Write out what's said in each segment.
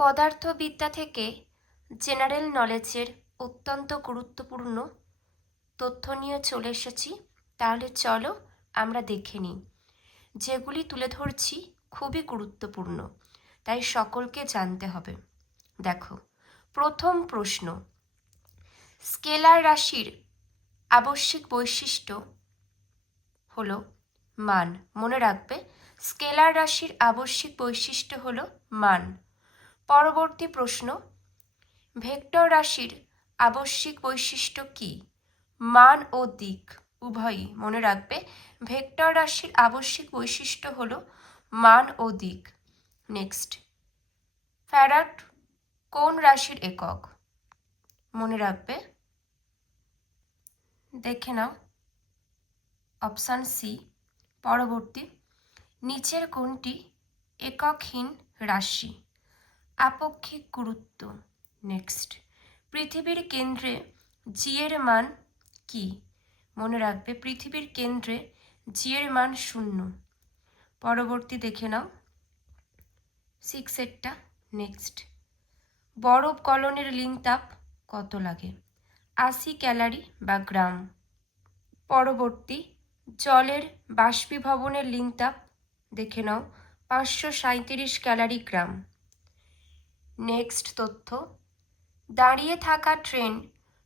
পদার্থবিদ্যা থেকে জেনারেল নলেজের অত্যন্ত গুরুত্বপূর্ণ তথ্য নিয়ে চলে এসেছি। তাহলে চলো আমরা দেখে নিই। যেগুলি তুলে ধরছি খুবই গুরুত্বপূর্ণ, তাই সকলকে জানতে হবে। দেখো, প্রথম প্রশ্ন, স্কেলার রাশির আবশ্যিক বৈশিষ্ট্য হলো মান। মনে রাখবে, স্কেলার রাশির আবশ্যিক বৈশিষ্ট্য হলো মান। পরবর্তী প্রশ্ন, ভেক্টর রাশির আবশ্যিক বৈশিষ্ট্য কি? মান ও দিক উভয়ই। মনে রাখবে, ভেক্টর রাশির আবশ্যিক বৈশিষ্ট্য হলো মান ও দিক। নেক্সট, ফ্যারাড কোন রাশির একক? মনে রাখবে, দেখে নাও অপশান সি। পরবর্তী, নিচের কোনটি এককহীন রাশি? আপেক্ষিক গুরুত্ব। নেক্সট, পৃথিবীর কেন্দ্রে জি এর মান কি? মনে রাখবে, পৃথিবীর কেন্দ্রে জি এর মান 0। পরবর্তী দেখে নাও 6 নেক্সট, বরফ গলনের লিঙ্ক তাপ কত লাগে? 80 ক্যালোরি বা গ্রাম। পরবর্তী, জলের বাষ্পীভবনের লিঙ্ক তাপ দেখে নাও 537 ক্যালোরি গ্রাম। নেক্সট তথ্য, দাঁড়িয়ে থাকা ট্রেন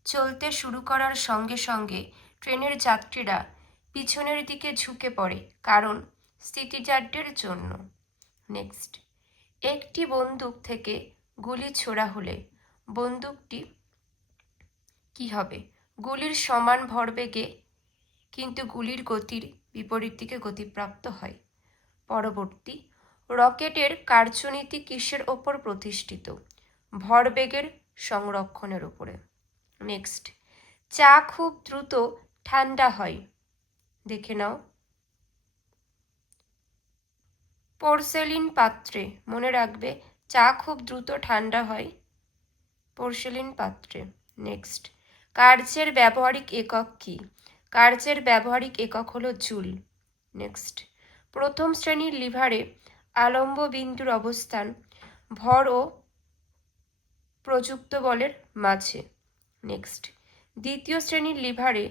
চলতে শুরু করার সঙ্গে সঙ্গে ট্রেনের যাত্রীরা পিছনের দিকে ঝুঁকে পড়ে কারণ স্থিতিজাড্যের জন্য। নেক্সট, একটি বন্দুক থেকে গুলি ছোড়া হলে বন্দুকটি কি হবে? গুলির সমান ভরবেগে, কিন্তু গুলির গতির বিপরীত দিকে গতিপ্রাপ্ত হয়। পরবর্তী, রকেটের কার্যনীতি কিসের ওপর প্রতিষ্ঠিত? ভরবেগের সংরক্ষণের উপরে। নেক্সট, চা খুব দ্রুত ঠান্ডা হয়, দেখে নাও পোর্সেলিন পাত্রে। মনে রাখবে, চা খুব দ্রুত ঠান্ডা হয় পোর্সেলিন পাত্রে। নেক্সট, কার্যের ব্যবহারিক একক কি? কার্যের ব্যবহারিক একক হলো জুল। নেক্সট, প্রথম শ্রেণীর লিভারে আলম্ব বিন্দুর অবস্থান ভর ও প্রযুক্ত বলের মাঝে। নেক্সট, দ্বিতীয় শ্রেণীর লিভারে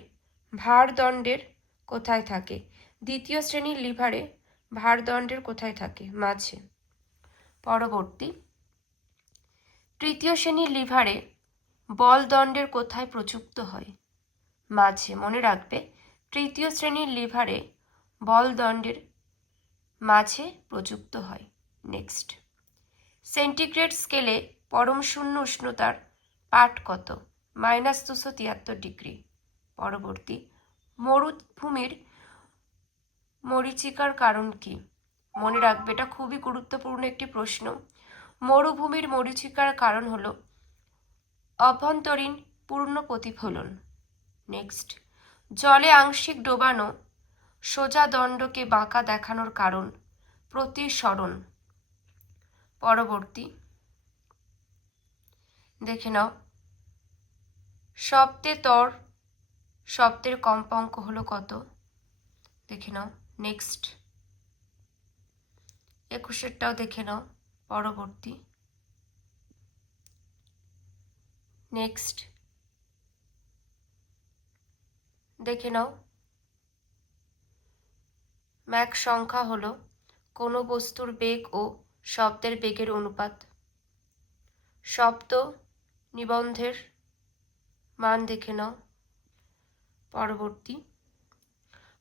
ভারদণ্ডের কোথায় থাকে? দ্বিতীয় শ্রেণীর লিভারে ভারদণ্ডের কোথায় থাকে? মাঝে। পরবর্তী, তৃতীয় শ্রেণীর লিভারে বলদণ্ডের কোথায় প্রযুক্ত হয়? মাঝে। মনে রাখবে, তৃতীয় শ্রেণীর লিভারে বলদণ্ডের মাঝে প্রযুক্ত হয়। নেক্সট, সেন্টিগ্রেড স্কেলে পরম শূন্য উষ্ণতার পাঠ কত? -273 ডিগ্রি। পরবর্তী, মরুভূমির মরীচিকার কারণ কি? মনে রাখবে, এটা খুবই গুরুত্বপূর্ণ একটি প্রশ্ন। মরুভূমির মরীচিকার কারণ হলো অভ্যন্তরীণ পূর্ণ প্রতিফলন। নেক্সট, জলে আংশিক ডোবানো সোজা দণ্ডকে বাঁকা দেখানোর কারণ প্রতিসরণ। পরবর্তী দেখে নাও, শব্দে তর শব্দের কম্পাঙ্ক হলো কত? দেখে নাও। নেক্সট, 21টাও দেখে নাও। পরবর্তী, নেক্সট দেখে নাও, ম্যাক সংখ্যা হলো কোনো বস্তুর বেগ ও শব্দের বেগের অনুপাত। শব্দ নিবন্ধের মান দেখে নাও। পরবর্তী,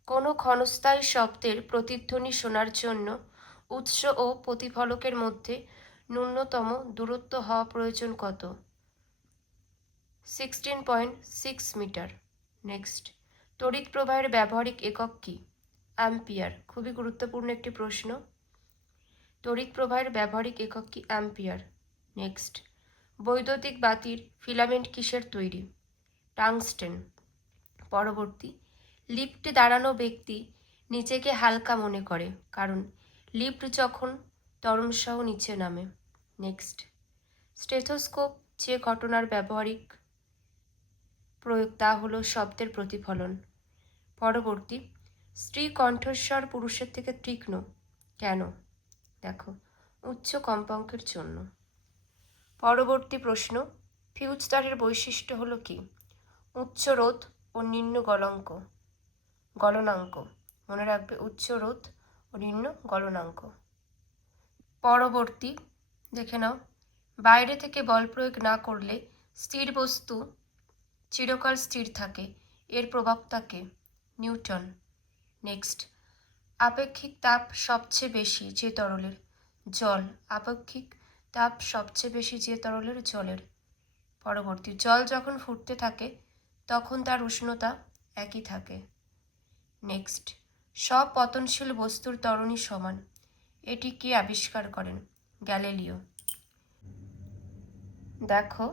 কোনো ক্ষণস্থায়ী শব্দের প্রতিধ্বনি শোনার জন্য উৎস ও প্রতিফলকের মধ্যে ন্যূনতম দূরত্ব হওয়া প্রয়োজন কত? 16.6 মিটার। নেক্সট, তড়িৎ প্রবাহের ব্যবহারিক একক কি? অ্যাম্পিয়ার। খুবই গুরুত্বপূর্ণ একটি প্রশ্ন। তড়িৎ প্রবাহের ব্যবহারিক একক কি? অ্যাম্পিয়ার। নেক্সট, বৈদ্যুতিক বাতির ফিলামেন্ট কিসের তৈরি? টাংস্টেন। পরবর্তী, লিফটে দাঁড়ানো ব্যক্তি নিজেকে হালকা মনে করে কারণ লিফট যখন ত্বরণসহ নিচে নামে। নেক্সট, স্টেথোস্কোপ যে ঘটনার ব্যবহারিক প্রয়োগ তা হলো শব্দের প্রতিফলন। পরবর্তী, স্ত্রী কণ্ঠস্বর পুরুষের থেকে তীক্ষ্ণ কেন? দেখো, উচ্চ কম্পাঙ্কের জন্য। পরবর্তী প্রশ্ন, ফিউজ তারের বৈশিষ্ট্য হলো কি? উচ্চ রোধ ও নিম্ন গলনাঙ্ক। মনে রাখবে, উচ্চ রোধ ও নিম্ন গলনাঙ্ক। পরবর্তী দেখে নাও, বাইরে থেকে বল প্রয়োগ না করলে স্থির বস্তু চিরকাল স্থির থাকে, এর প্রবক্তাকে? নিউটন। নেক্সট, আপেক্ষিক তাপ সবচেয়ে বেশি যে তরলের? জল। আপেক্ষিক তাপ সবচেয়ে বেশি যে তরলের? জলের। পরবর্তী, জল যখন ফুটতে থাকে তখন তার উষ্ণতা একই থাকে। নেক্সট, সব পতনশীল বস্তুর ত্বরণই সমান, এটি কে আবিষ্কার করেন? গ্যালিলিও। দেখো,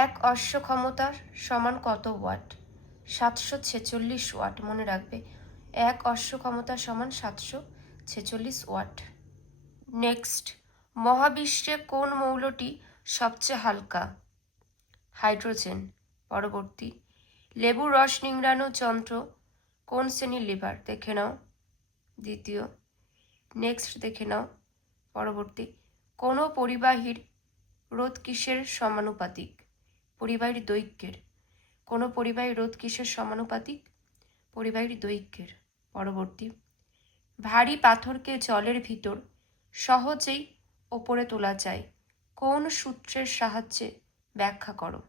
1 অশ্ব ক্ষমতা সমান কত ওয়াট? 746 ওয়াট। মনে রাখবে, 1 অশ্ব ক্ষমতা সমান 746 ওয়াট। নেক্সট, মহাবিশ্বে কোন মৌলটি সবচেয়ে হালকা? হাইড্রোজেন। পরবর্তী, লেবুর রস নিংড়ানো যন্ত্র কোন শ্রেণীর লিভার? দেখে নাও, দ্বিতীয়। নেক্সট দেখে নাও, পরবর্তী, কোনো পরিবাহীর রোধ কিসের সমানুপাতিক? পরিবাহীর দৈর্ঘ্যের। কোনো পরিবাহীর রোধ কিসের সমানুপাতিক? পরিবাহীর দৈর্ঘ্যের। পরবর্তী, ভারী পাথরকে জলের ভিতর সহজেই ওপরে তোলা যায়, কোন সূত্রের সাহায্যে? ব্যাখ্যা করো।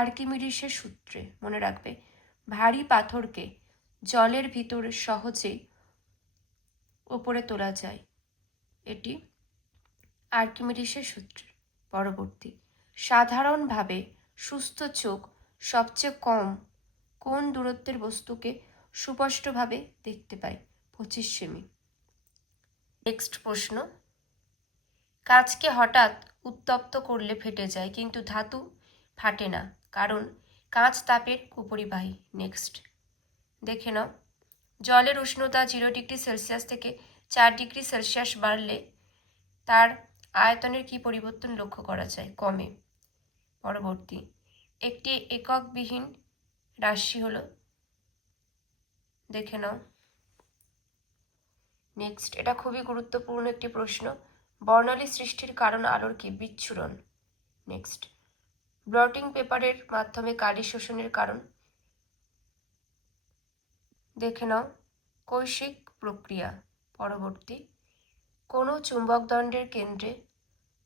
আর্কিমিডিসের সূত্রে। মনে রাখবে, ভারী পাথরকে জলের ভিতরে সহজেই ওপরে তোলা যায়, এটি আর্কিমিডিসের সূত্র। পরবর্তী, সাধারণভাবে সুস্থ চোখ সবচেয়ে কম কোন দূরত্বের বস্তুকে সুস্পষ্টভাবে দেখতে পায়? 25 সেমি। নেক্সট প্রশ্ন, কাঁচকে হঠাৎ উত্তপ্ত করলে ফেটে যায় কিন্তু ধাতু ফাটে না, কারণ কাঁচ তাপের কুপরিবাহী। নেক্সট দেখে নাও, জলের উষ্ণতা 0 ডিগ্রি সেলসিয়াস থেকে 4 ডিগ্রি সেলসিয়াস বাড়লে তার আয়তনের কি পরিবর্তন লক্ষ্য করা যায়? কমে। পরবর্তী, একটি এককবিহীন রাশি হলো? দেখে নাও। নেক্সট, এটা খুবই গুরুত্বপূর্ণ একটি প্রশ্ন, বর্ণালী সৃষ্টির কারণ আলোর কি? বিচ্ছুরণ। নেক্সট, ব্লটিং পেপারের মাধ্যমে কালি শোষণের কারণ? দেখে নাও, কৈশিক প্রক্রিয়া। পরবর্তী, কোনো চুম্বকদণ্ডের কেন্দ্রে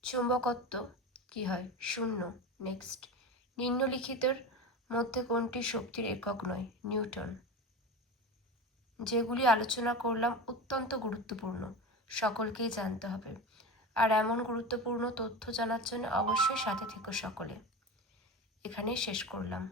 চুম্বকত্ব কি হয়? 0। নেক্সট, নিম্নলিখিতের মধ্যে কোনটি শক্তির একক নয়? নিউটন। যেগুলি আলোচনা করলাম অত্যন্ত গুরুত্বপূর্ণ, সকলকেই জানতে হবে। আর এমন গুরুত্বপূর্ণ তথ্য জানার জন্য অবশ্যই সাথে থেকো সকলে। এখানেই শেষ করলাম।